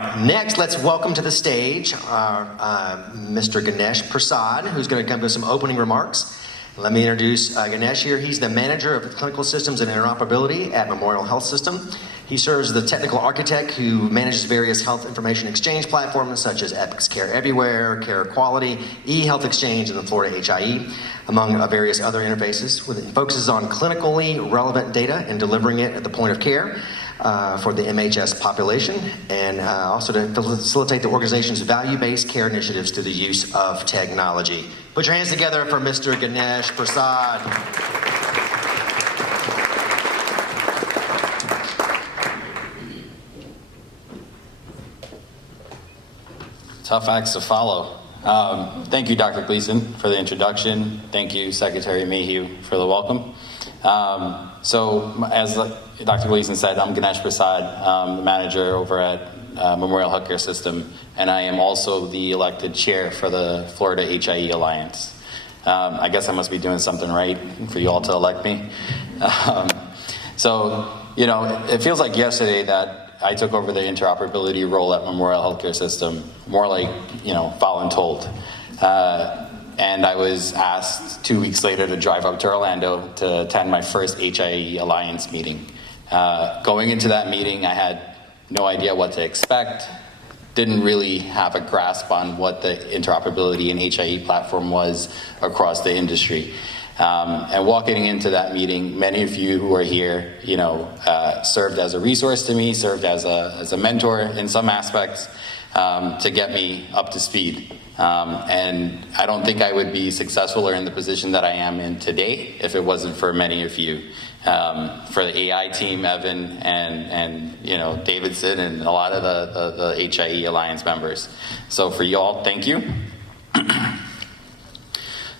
Next, let's welcome to the stage Mr. Ganesh Persad, who's going to come with some opening remarks. Let me introduce Ganesh here. He's the manager of clinical systems and interoperability at Memorial Health System. He serves as the technical architect who manages various health information exchange platforms such as Epic's Care Everywhere, Care Quality, eHealth Exchange, and the Florida HIE, among various other interfaces. It focuses on clinically relevant data and delivering it at the point of care for the MHS population, and also to facilitate the organization's value-based care initiatives through the use of technology. Put your hands together for Mr. Ganesh Persad. Tough acts to follow. Thank you, Dr. Gleason, for the introduction. Thank you, Secretary Mayhew, for the welcome. So, as Dr. Gleason said, I'm Ganesh Persad, the manager over at Memorial Healthcare System, and I am also the elected chair for the Florida HIE Alliance. I guess I must be doing something right for you all to elect me. So, you know, it feels like yesterday that I took over the interoperability role at Memorial Healthcare System, more like, you know, voluntold. And I was asked 2 weeks later to drive up to Orlando to attend my first HIE Alliance meeting. Going into that meeting, I had no idea what to expect, didn't really have a grasp on what the interoperability and HIE platform was across the industry. And walking into that meeting, many of you who are here, you know, served as a resource to me, served as a mentor in some aspects to get me up to speed. And I don't think I would be successful or in the position that I am in today if it wasn't for many of you. For the AI team, Evan and you know, Davidson and a lot of the HIE Alliance members. So for y'all, thank you.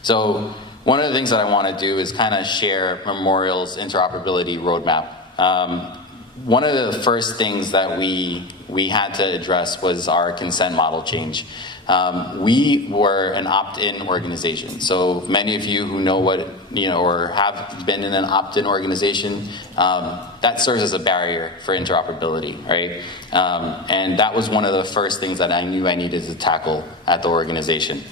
So one of the things that I want to do is kind of share Memorial's interoperability roadmap. One of the first things that we had to address was our consent model change. We were an opt-in organization. So many of you who know what, you know, or have been in an opt-in organization, that serves as a barrier for interoperability, right? And that was one of the first things that I knew I needed to tackle at the organization.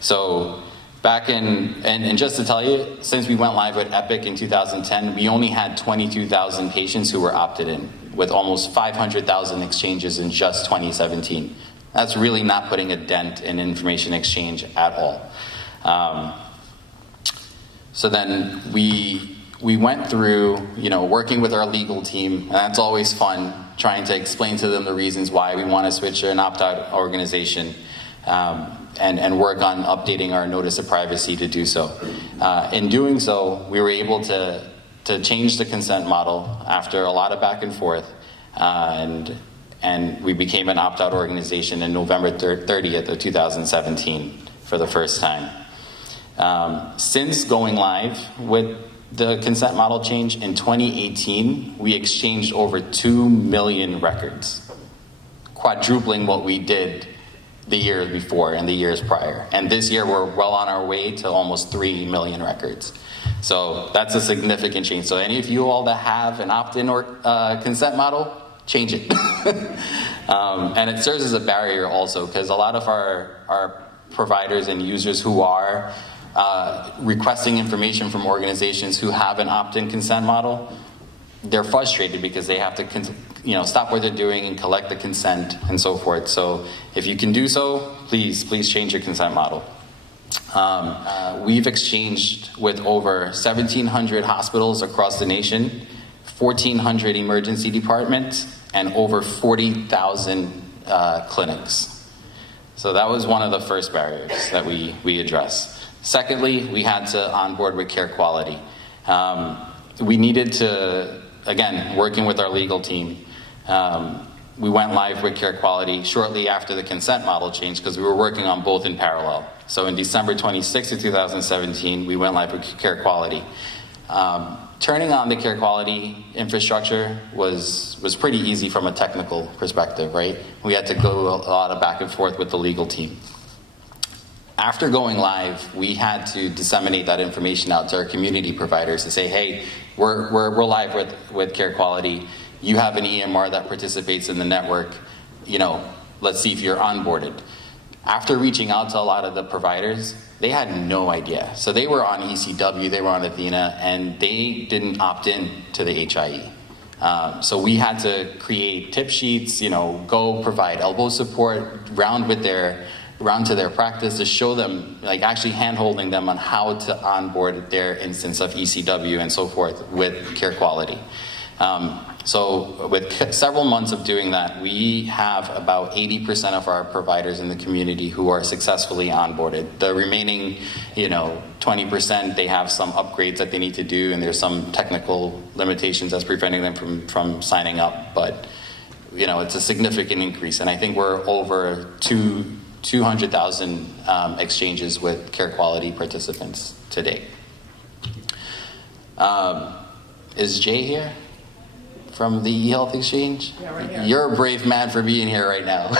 So back in, and just to tell you, since we went live with Epic in 2010, we only had 22,000 patients who were opted in, with almost 500,000 exchanges in just 2017. That's really not putting a dent in information exchange at all. So then we went through, you know, working with our legal team, and that's always fun, trying to explain to them the reasons why we want to switch to an opt-out organization, and work on updating our notice of privacy to do so. In doing so, we were able to change the consent model after a lot of back and forth, and we became an opt-out organization in November 30th of 2017 for the first time. Since going live with the consent model change in 2018, we exchanged over 2 million records, quadrupling what we did the year before and the years prior. And this year we're well on our way to almost 3 million records. So that's a significant change. So any of you all that have an opt-in or consent model, change it. And it serves as a barrier also, because a lot of our providers and users who are requesting information from organizations who have an opt-in consent model, they're frustrated because they have to stop what they're doing and collect the consent and so forth. So if you can do so, please change your consent model. We've exchanged with over 1,700 hospitals across the nation, 1,400 emergency departments, and over 40,000 clinics. So that was one of the first barriers that we addressed. Secondly, we had to onboard with Care Quality. We needed to, again, working with our legal team, we went live with Care Quality shortly after the consent model change because we were working on both in parallel. So in December 26th of 2017, we went live with Care Quality. Turning on the Care Quality infrastructure was pretty easy from a technical perspective, right? We had to go a lot of back and forth with the legal team. After going live, we had to disseminate that information out to our community providers to say, hey, we're live with Care Quality. You have an EMR that participates in the network. let's see if you're onboarded. After reaching out to a lot of the providers, they had no idea. So they were on ECW, they were on Athena, and they didn't opt in to the HIE. So we had to create tip sheets, go provide elbow support, round to their practice to show them, like actually hand-holding them on how to onboard their instance of ECW and so forth with care quality. So with several months of doing that, we have about 80% of our providers in the community who are successfully onboarded. The remaining, 20%, they have some upgrades that they need to do, and there's some technical limitations that's preventing them from signing up. But, it's a significant increase, and I think we're over 200,000 exchanges with care quality participants today. Is Jay here? From the eHealth Exchange? Yeah, right here. You're a brave man for being here right now.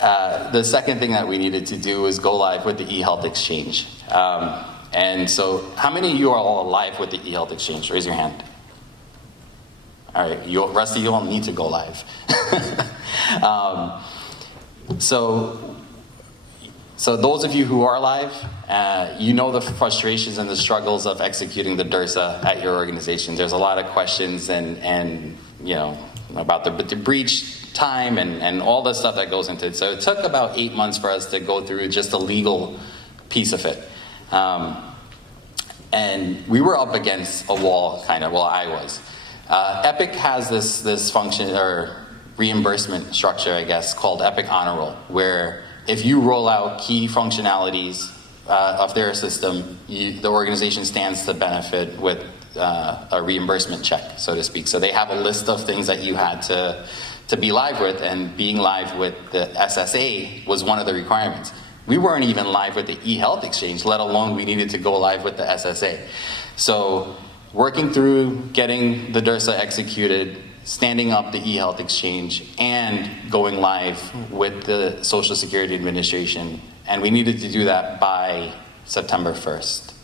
The second thing that we needed to do was go live with the eHealth Exchange. And so how many of you are all live with the eHealth Exchange? Raise your hand. All right, rest of you all need to go live. So those of you who are live, you know the frustrations and the struggles of executing the DRSA at your organization. There's a lot of questions and about the breach time and all the stuff that goes into it. So it took about 8 months for us to go through just the legal piece of it. And we were up against a wall, I was. Epic has this function or reimbursement structure, I guess, called Epic Honor Roll, where if you roll out key functionalities of their system, the organization stands to benefit with a reimbursement check, so to speak. So they have a list of things that you had to be live with, and being live with the SSA was one of the requirements. We weren't even live with the eHealth Exchange, let alone we needed to go live with the SSA. So working through getting the DRSA executed, standing up the eHealth Exchange, and going live with the Social Security Administration. And we needed to do that by September 1st.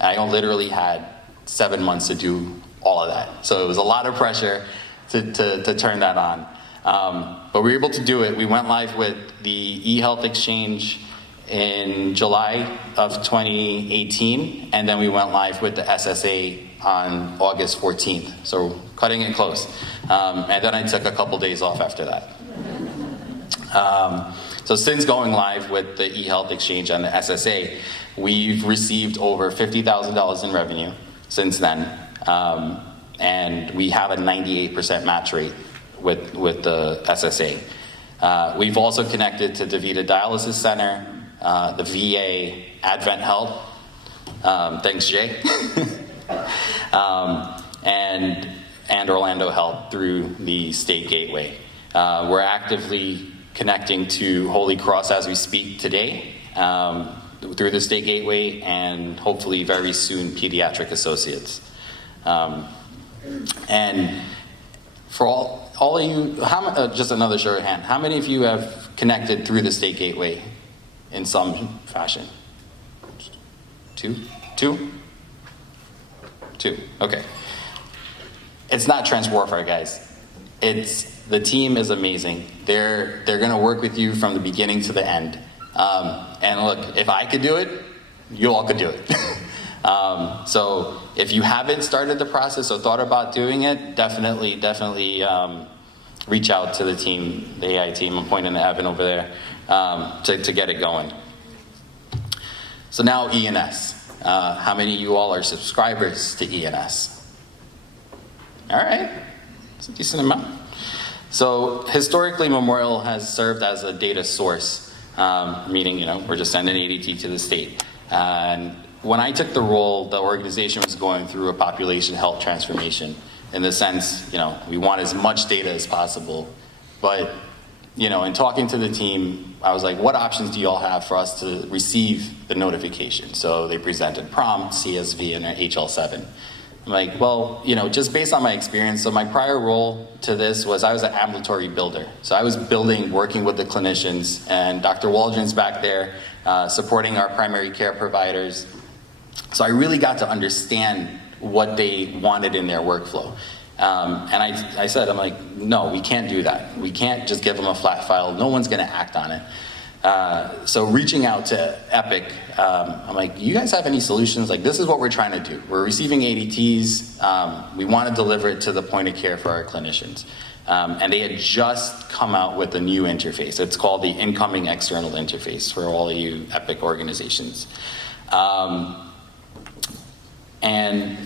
I literally had 7 months to do all of that. So it was a lot of pressure to turn that on. But we were able to do it. We went live with the eHealth Exchange in July of 2018, and then we went live with the SSA on August 14th. So cutting it close. And then I took a couple days off after that. So since going live with the eHealth Exchange and the SSA, we've received over $50,000 in revenue since then. And we have a 98% match rate with the SSA. We've also connected to DaVita Dialysis Center, the VA, Advent Health. Thanks, Jay. And Orlando Health through the state gateway. We're actively connecting to Holy Cross as we speak today through the state gateway, and hopefully very soon Pediatric Associates. And for all of you, just another show of hand, how many of you have connected through the state gateway in some fashion? Two? Okay. It's not trench warfare, guys. The team is amazing. They're gonna work with you from the beginning to the end. And look, if I could do it, you all could do it. So if you haven't started the process or thought about doing it, definitely reach out to the team, the AI team. I'm pointing to Evan over there to get it going. So now ENS. How many of you all are subscribers to ENS? All right, it's a decent amount. So historically, Memorial has served as a data source, meaning we're just sending ADT to the state. And when I took the role, the organization was going through a population health transformation. In the sense, we want as much data as possible, but in talking to the team, I was like, what options do you all have for us to receive the notification? So they presented prompt, CSV, and HL7. I'm like, well, just based on my experience, so my prior role to this was I was an ambulatory builder. So I was working with the clinicians, and Dr. Waldron's back there supporting our primary care providers. So I really got to understand what they wanted in their workflow. And I said, I'm like, no, we can't do that. We can't just give them a flat file. No one's going to act on it. So reaching out to Epic, I'm like, you guys have any solutions? Like, this is what we're trying to do. We're receiving ADTs. We want to deliver it to the point of care for our clinicians. And they had just come out with a new interface. It's called the Incoming External Interface for all of you Epic organizations. And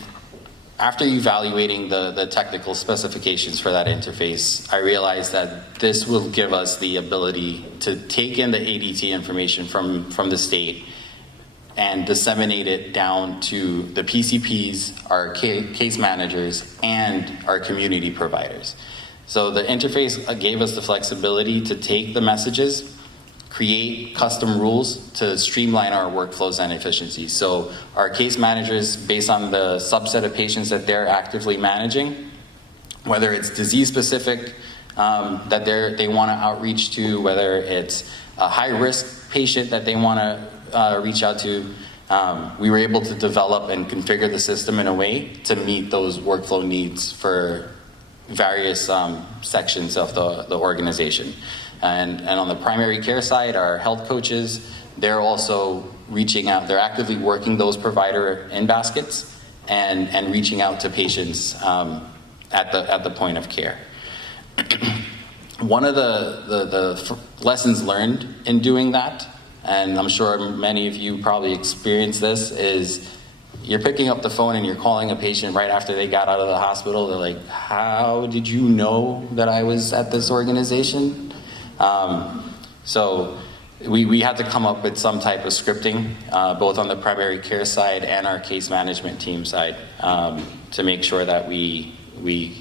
after evaluating the technical specifications for that interface, I realized that this will give us the ability to take in the ADT information from the state and disseminate it down to the PCPs, our case managers, and our community providers. So the interface gave us the flexibility to take the messages, create custom rules to streamline our workflows and efficiencies. So our case managers, based on the subset of patients that they're actively managing, whether it's disease specific that they want to outreach to, whether it's a high risk patient that they want to reach out to, we were able to develop and configure the system in a way to meet those workflow needs for various sections of the organization. And on the primary care side, our health coaches, they're also reaching out. They're actively working those provider in baskets and reaching out to patients at the point of care. One of the lessons learned in doing that, and I'm sure many of you probably experienced this, is you're picking up the phone and you're calling a patient right after they got out of the hospital. They're like, how did you know that I was at this organization? So we had to come up with some type of scripting, both on the primary care side and our case management team side, to make sure that we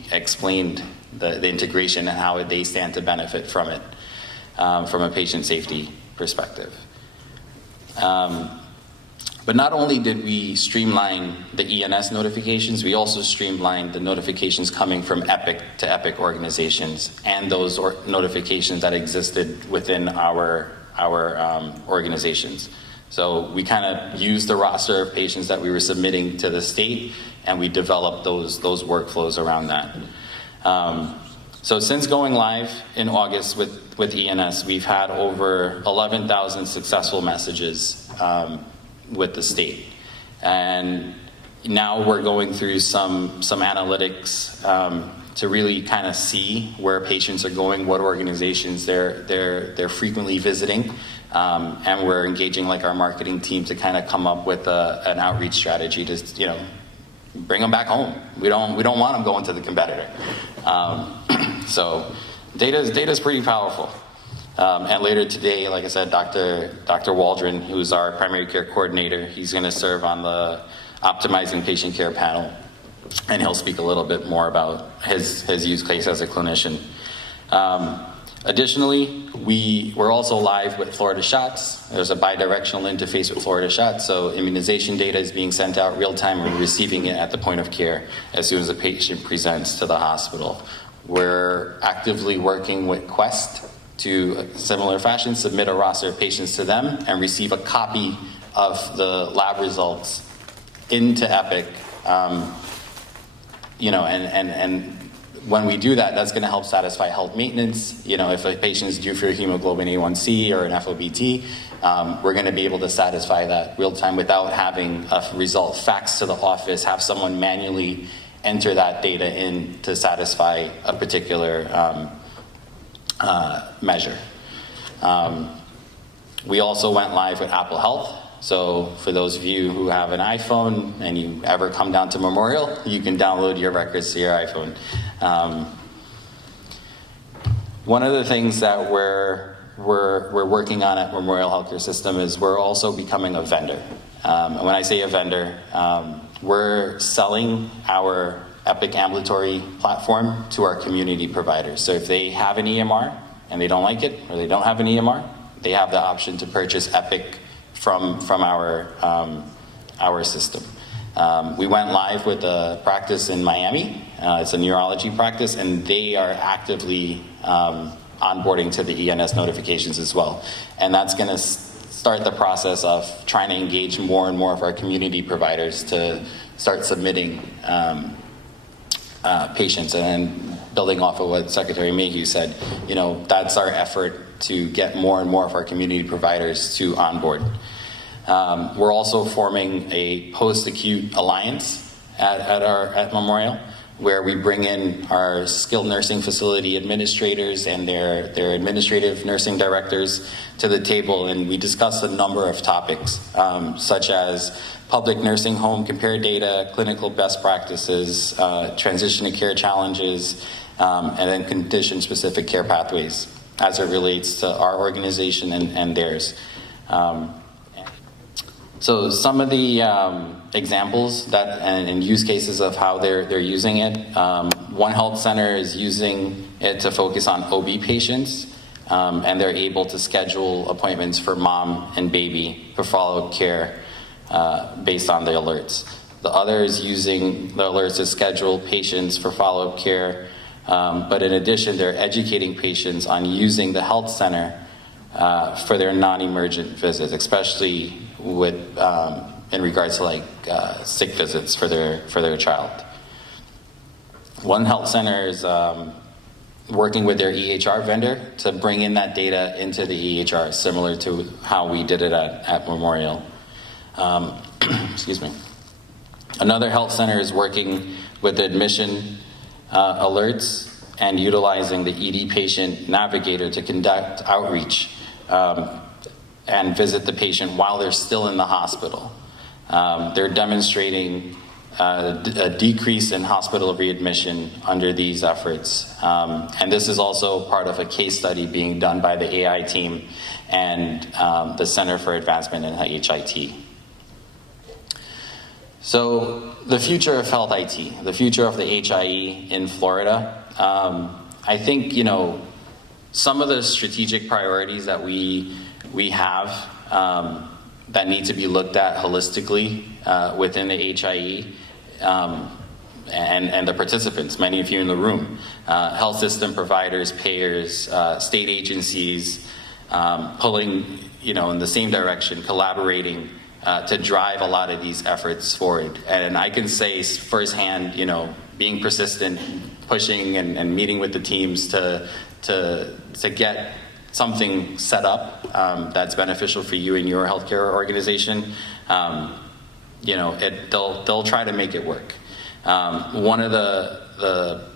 explained the integration and how they stand to benefit from it, from a patient safety perspective. But not only did we streamline the ENS notifications, we also streamlined the notifications coming from Epic to Epic organizations and those notifications that existed within our organizations. So we kind of used the roster of patients that we were submitting to the state, and we developed those workflows around that. So since going live in August with ENS, we've had over 11,000 successful messages with the state. And now we're going through some analytics to really kind of see where patients are going, what organizations they're frequently visiting, and we're engaging like our marketing team to kind of come up with an outreach strategy to bring them back home. We don't want them going to the competitor. So data is pretty powerful. And later today, like I said, Dr. Waldron, who's our primary care coordinator, he's going to serve on the Optimizing Patient Care panel, and he'll speak a little bit more about his use case as a clinician. Additionally, we're also live with Florida Shots. There's a bidirectional interface with Florida Shots, so immunization data is being sent out real time, and we're receiving it at the point of care as soon as a patient presents to the hospital. We're actively working with Quest to, a similar fashion, submit a roster of patients to them and receive a copy of the lab results into Epic. And when we do that, that's going to help satisfy health maintenance. If a patient is due for a hemoglobin A1C or an FOBT, we're going to be able to satisfy that real time without having a result faxed to the office, have someone manually enter that data in to satisfy a particular measure. We also went live with Apple Health. So for those of you who have an iPhone and you ever come down to Memorial, you can download your records to your iPhone. One of the things that we're working on at Memorial Healthcare System is we're also becoming a vendor. And when I say a vendor, we're selling our Epic ambulatory platform to our community providers. So if they have an EMR and they don't like it, or they don't have an EMR, they have the option to purchase Epic from our system. We went live with a practice in Miami. It's a neurology practice, and they are actively onboarding to the ENS notifications as well. And that's going to start the process of trying to engage more and more of our community providers to start submitting patients. And building off of what Secretary Mayhew said, that's our effort to get more and more of our community providers to onboard. We're also forming a post-acute alliance at Memorial, where we bring in our skilled nursing facility administrators and their administrative nursing directors to the table, and we discuss a number of topics, such as public nursing home compare data, clinical best practices, transition to care challenges, and then condition-specific care pathways as it relates to our organization and theirs. So some of the examples that and use cases of how they're using it. One health center is using it to focus on OB patients, and they're able to schedule appointments for mom and baby for follow-up care based on the alerts. The other is using the alerts to schedule patients for follow-up care, but in addition, they're educating patients on using the health center for their non-emergent visits, especially with in regards to sick visits for their child. One health center is working with their EHR vendor to bring in that data into the EHR, similar to how we did it at Memorial. Excuse me. Another health center is working with admission alerts and utilizing the ED patient navigator to conduct outreach and visit the patient while they're still in the hospital. They're demonstrating a decrease in hospital readmission under these efforts. And this is also part of a case study being done by the AI team and the Center for Advancement in HIT. So the future of health IT, the future of the HIE in Florida, I think, some of the strategic priorities that we have that need to be looked at holistically within the HIE and the participants, many of you in the room, health system providers, payers, state agencies, pulling in the same direction, collaborating to drive a lot of these efforts forward. And I can say firsthand, being persistent, pushing and meeting with the teams to get something set up that's beneficial for you and your healthcare organization, they'll try to make it work. One of the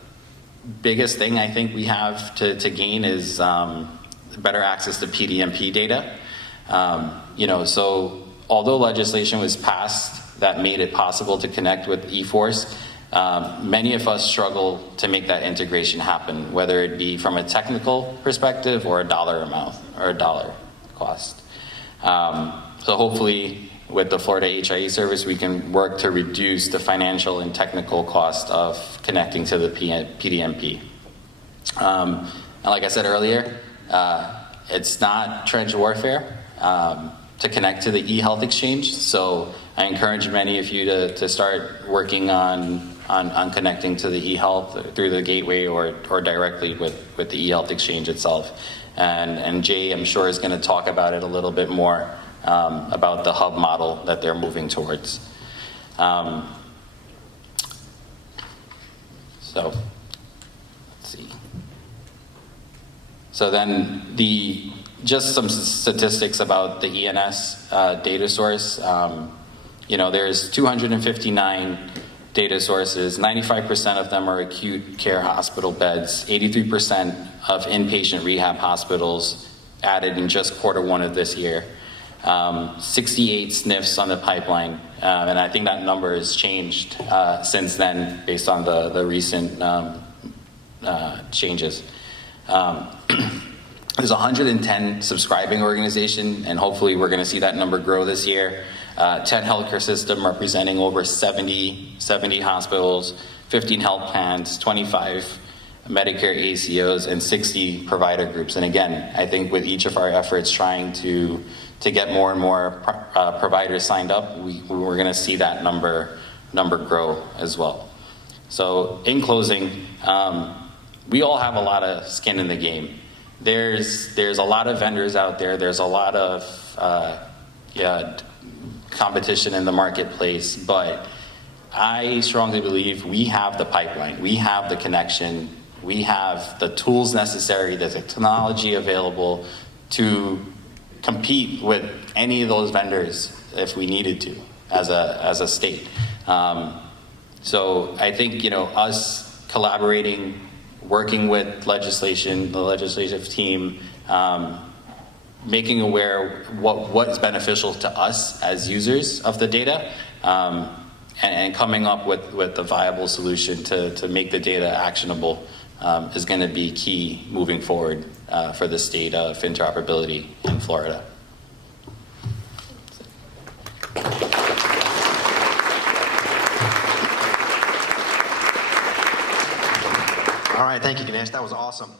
biggest thing I think we have to gain is better access to PDMP data. So although legislation was passed that made it possible to connect with eForce, many of us struggle to make that integration happen, whether it be from a technical perspective or a dollar amount or a dollar cost. So hopefully with the Florida HIE service, we can work to reduce the financial and technical cost of connecting to the PDMP. And like I said earlier, it's not trench warfare to connect to the eHealth Exchange. So I encourage many of you to start working on connecting to the eHealth through the gateway or directly with the eHealth Exchange itself. And Jay, I'm sure, is going to talk about it a little bit more about the hub model that they're moving towards. So let's see. So then just some statistics about the ENS data source. There's 259 data sources. 95% of them are acute care hospital beds. 83% of inpatient rehab hospitals added in just Q1 of this year. 68 SNFs on the pipeline, and I think that number has changed since then based on the recent changes. There's 110 subscribing organizations, and hopefully we're going to see that number grow this year. 10 healthcare systems representing over 70 hospitals, 15 health plans, 25 Medicare ACOs, and 60 provider groups. And again, I think with each of our efforts trying to get more and more providers signed up, we're going to see that number grow as well. So in closing, we all have a lot of skin in the game. There's a lot of vendors out there. There's a lot of competition in the marketplace, but I strongly believe we have the pipeline, we have the connection, we have the tools necessary, the technology available to compete with any of those vendors if we needed to as a state. So I think, us collaborating, working with legislation, the legislative team, making aware what is beneficial to us as users of the data, and coming up with a viable solution to make the data actionable is going to be key moving forward for the state of interoperability in Florida. All right, thank you, Ganesh. That was awesome.